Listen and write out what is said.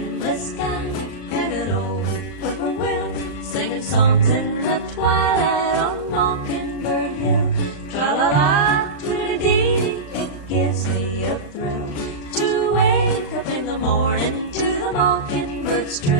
endless sky, and an old whippoorwill singing songs in the twilight on Mockingbird Hill. Tra-la-la, tweedledee, it gives me a thrill to wake up in the morning to the mockingbird's trill.